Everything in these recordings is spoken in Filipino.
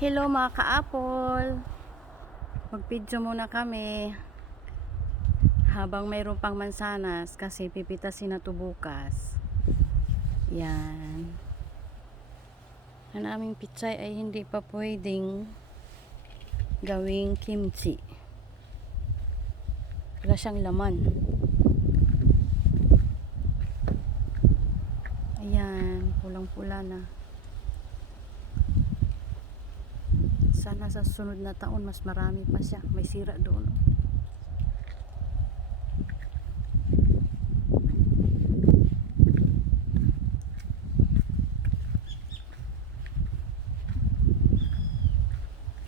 Hello mga ka-apple, mag-video muna kami habang mayroon pang mansanas kasi pipitasin na to bukas. Yan, ang aming pichay ay hindi pa pwedeng gawing kimchi, wala siyang laman. Ayan, pulang-pula na. Sana sa sunod na taon mas marami pa siya. May sira doon.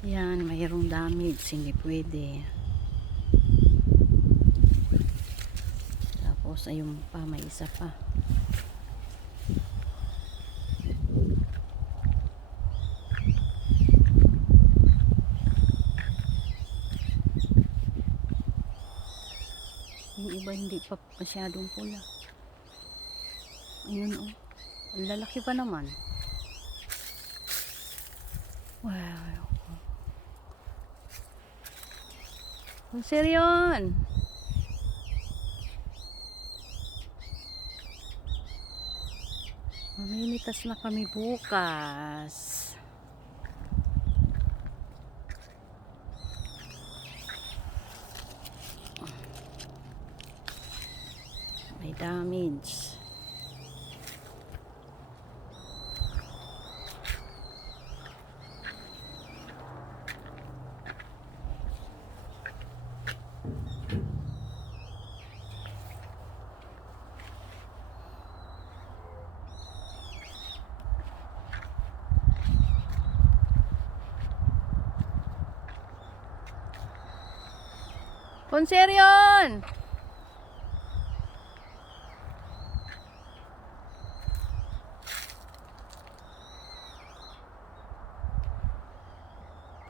Yan, mayroong damage. Hindi pwede. Tapos ayun pa, may isa pa. Yung iba hindi pa masyadong pula. Ayun oh. Ang lalaki pa naman. Wow. Ang seryon. Mamimitas na kami bukas. May damage. Konseryon!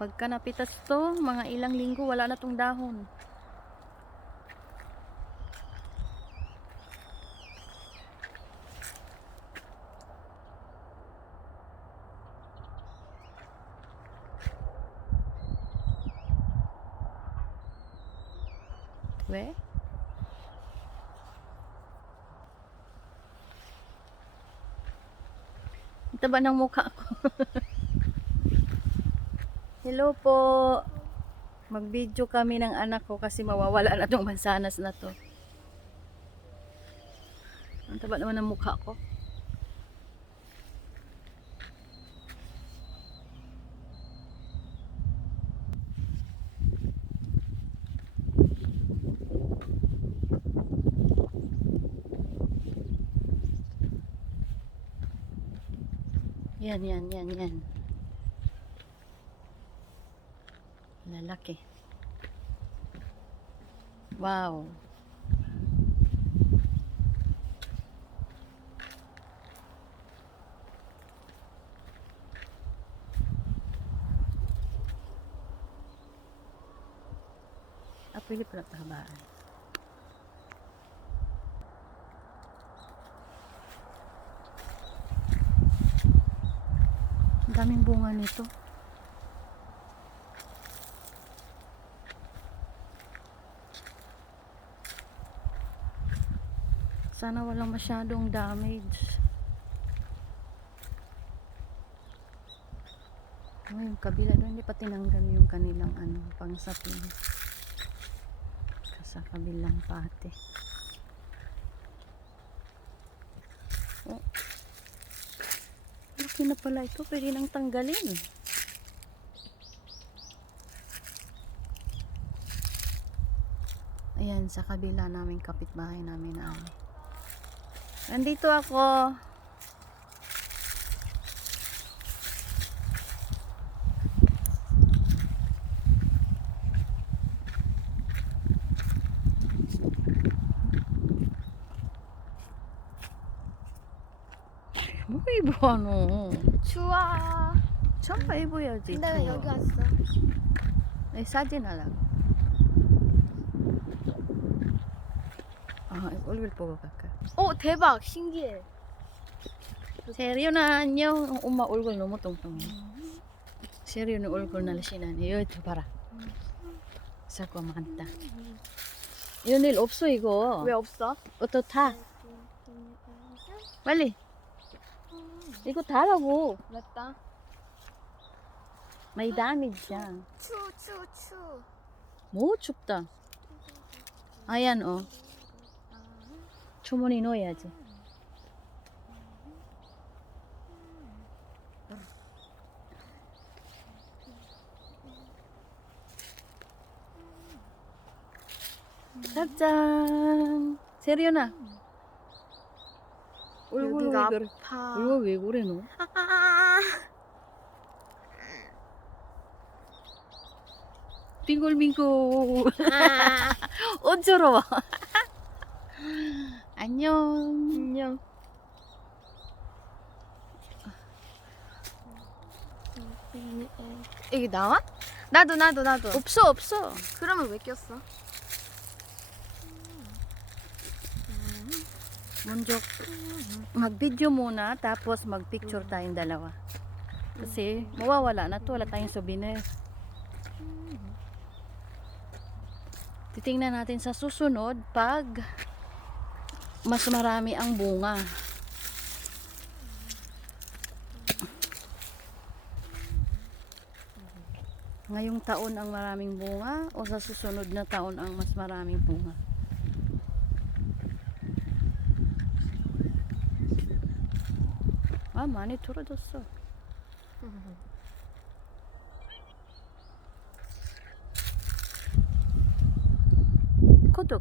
Pagka napitas to, mga ilang linggo wala na tong dahon. We? Ang taba ng mukha ko. Hello po. Mag-video kami ng anak ko kasi mawawala na tong mansanas na to. Ang taba naman ng mukha ko. Yan. Lalaki. Wow. Pwede pala pahabaan. Ang daming bunga nito. Sana walang masyadong damage. Yung kabila doon, hindi pa tinanggal yung kanilang pangsapin. Sa kabilang pate. Oh. Laki na pala ito. Pwede nang tanggalin. Ayan, sa kabila namin, kapitbahay namin na nandito ako. 뭐 입어노? 추워. 잠바 입어야지. 근데 왜 여기 왔어? 사진 하려고. 얼굴 보고 갈까요? 대박. 신기해. 세리오나 안녕. 엄마 얼굴 너무 뚱뚱해. 세리오는 얼굴 날씬하네. 여기 봐라. 자꾸 많다. 이런 일 없어 이거. 왜 없어? 어떠 타. 빨리. 이거 타라고. 맞다. May damage siya. 추. 뭐 춥다. Ayan oh. 주머니 넣어야지. 짠. 세리오나. 얼굴 왜 여기가 그래? 아파. 얼굴 왜 그래 너? 빙글빙글. 어쩌러? 안녕. 안녕. 이게 나와? 나도. 없어. 그러면 왜 꼈어? Munjok, mag-video muna tapos mag-picture tayong dalawa. Kasi mawawala na to, wala tayong souvenir. Titingnan natin sa susunod pag mas marami ang bunga. Ngayong taon ang maraming bunga o sa susunod na taon ang mas maraming bunga? 아, 많이 들어졌어. 구독.